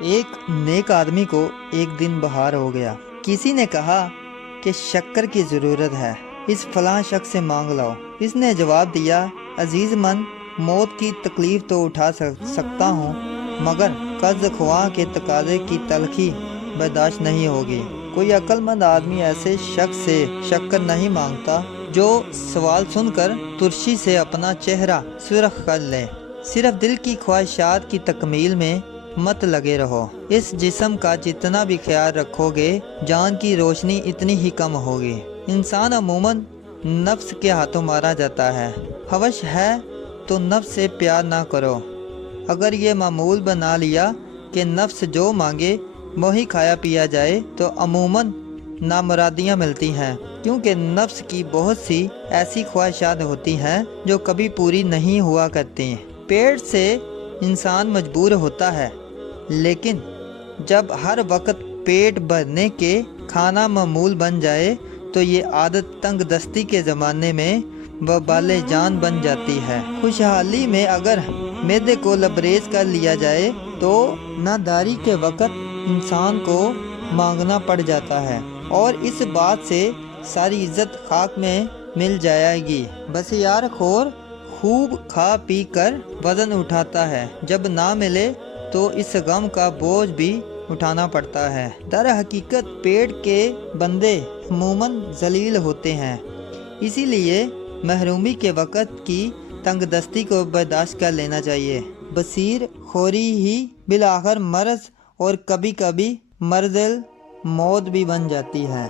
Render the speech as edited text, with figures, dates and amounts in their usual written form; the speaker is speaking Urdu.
ایک نیک آدمی کو ایک دن بہار ہو گیا۔ کسی نے کہا کہ شکر کی ضرورت ہے، اس فلاں شخص سے مانگ لاؤ۔ اس نے جواب دیا، عزیز من، موت کی تکلیف تو اٹھا سکتا ہوں، مگر قرض خواہ کے تقاضے کی تلخی برداشت نہیں ہوگی۔ کوئی عقل مند آدمی ایسے شخص سے شکر نہیں مانگتا جو سوال سن کر ترشی سے اپنا چہرہ سرخ کر لے۔ صرف دل کی خواہشات کی تکمیل میں مت لگے رہو۔ اس جسم کا جتنا بھی خیال رکھو گے، جان کی روشنی اتنی ہی کم ہوگی۔ انسان عموماً نفس کے ہاتھوں مارا جاتا ہے۔ حوش ہے تو نفس سے پیار نہ کرو۔ اگر یہ معمول بنا لیا کہ نفس جو مانگے وہی کھایا پیا جائے تو عموماً نامرادیاں ملتی ہیں، کیونکہ نفس کی بہت سی ایسی خواہشات ہوتی ہیں جو کبھی پوری نہیں ہوا کرتی۔ پیٹ سے انسان مجبور ہوتا ہے، لیکن جب ہر وقت پیٹ بھرنے کے کھانا معمول بن جائے تو یہ عادت تنگ دستی کے زمانے میں وبال جان بن جاتی ہے۔ خوشحالی میں اگر معدے کو لبریز کر لیا جائے تو ناداری کے وقت انسان کو مانگنا پڑ جاتا ہے، اور اس بات سے ساری عزت خاک میں مل جائے گی۔ بس یار خور خوب کھا پی کر وزن اٹھاتا ہے، جب نہ ملے تو اس غم کا بوجھ بھی اٹھانا پڑتا ہے۔ در حقیقت پیٹ کے بندے عموماً ذلیل ہوتے ہیں، اسی لیے محرومی کے وقت کی تنگ دستی کو برداشت کر لینا چاہیے۔ بصیر خوری ہی بالآخر مرض اور کبھی کبھی مرض موت بھی بن جاتی ہے۔